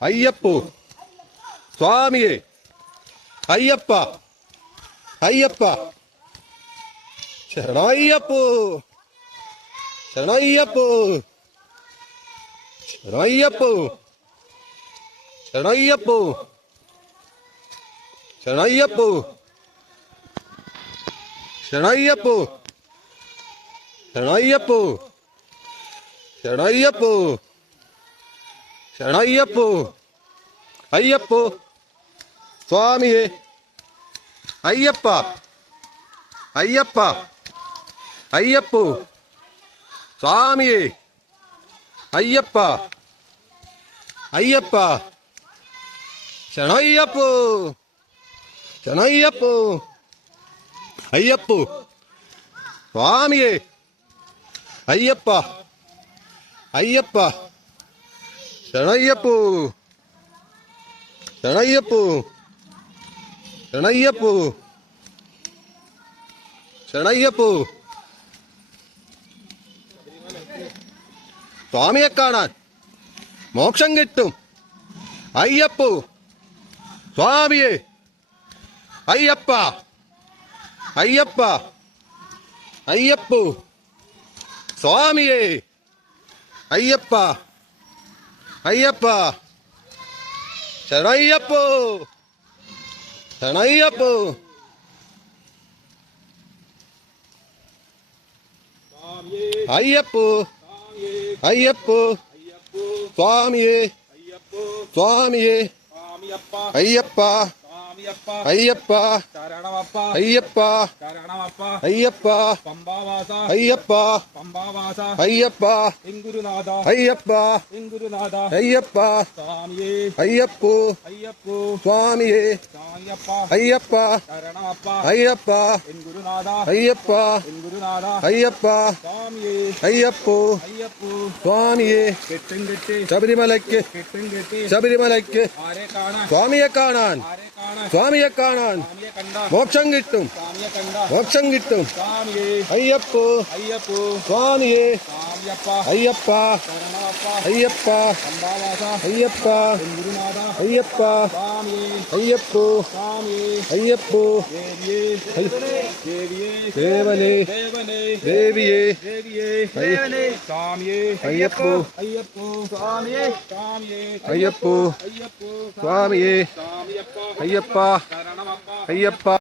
അയ്യപ്പോ സ്വാമിയേ അയ്യപ്പ അയ്യപ്പ ശരണയ്യപ്പോ ശരണയ്യപ്പോ ശരണയ്യപ്പോ ശരണയ്യപ്പോ ശരണയ്യപ്പോ ശരണയ്യപ്പോ ശരണയ്യപ്പോ ശരണയ്യപ്പോ ശരണയ്യപ്പോ അയ്യപ്പോ സ്വാമിയേ അയ്യപ്പ അയ്യപ്പ അയ്യപ്പോ സ്വാമിയേ അയ്യപ്പ അയ്യപ്പ ശരണയ്യപ്പോ ശരണയ്യപ്പോ അയ്യപ്പോ സ്വാമിയേ അയ്യപ്പ അയ്യപ്പ ശരണയ്യപ്പോ ശരണയ്യപ്പോ ശരണയ്യപ്പോ ശരണയ്യപ്പോ സ്വാമിയെ കാണാൻ മോക്ഷം കിട്ടും അയ്യപ്പോ സ്വാമിയേ അയ്യപ്പ അയ്യപ്പ അയ്യപ്പോ സ്വാമിയേ അയ്യപ്പ അയ്യപ്പ ശരണയ്യപ്പോ ശരണയ്യപ്പോ അയ്യപ്പോ അയ്യപ്പോ സ്വാമിയേ സ്വാമിയേ അയ്യപ്പ അയ്യപ്പ അയ്യപ്പ അയ്യപ്പ അയ്യപ്പ അയ്യപ്പ അയ്യപ്പ അയ്യപ്പ അയ്യപ്പോ സ്വാമിയേ അയ്യപ്പ അയ്യപ്പ അയ്യപ്പ അയ്യപ്പ അയ്യപ്പോ സ്വാമിയേ ശബരിമലയ്ക്ക് ശബരിമലയ്ക്ക് സ്വാമിയെ കാണാൻ സ്വാമിയെ കാണാൻ മോക്ഷം കിട്ടും മോക്ഷം കിട്ടും അയ്യപ്പോ സ്വാമിയേ അയ്യപ്പ അയ്യപ്പ അയ്യപ്പ അയ്യപ്പ അയ്യപ്പോ അയ്യപ്പോ ദേവനേ ദേവിയേ അയ്യപ്പോ അയ്യപ്പോ സ്വാമിയേ അയ്യപ്പ അയ്യപ്പ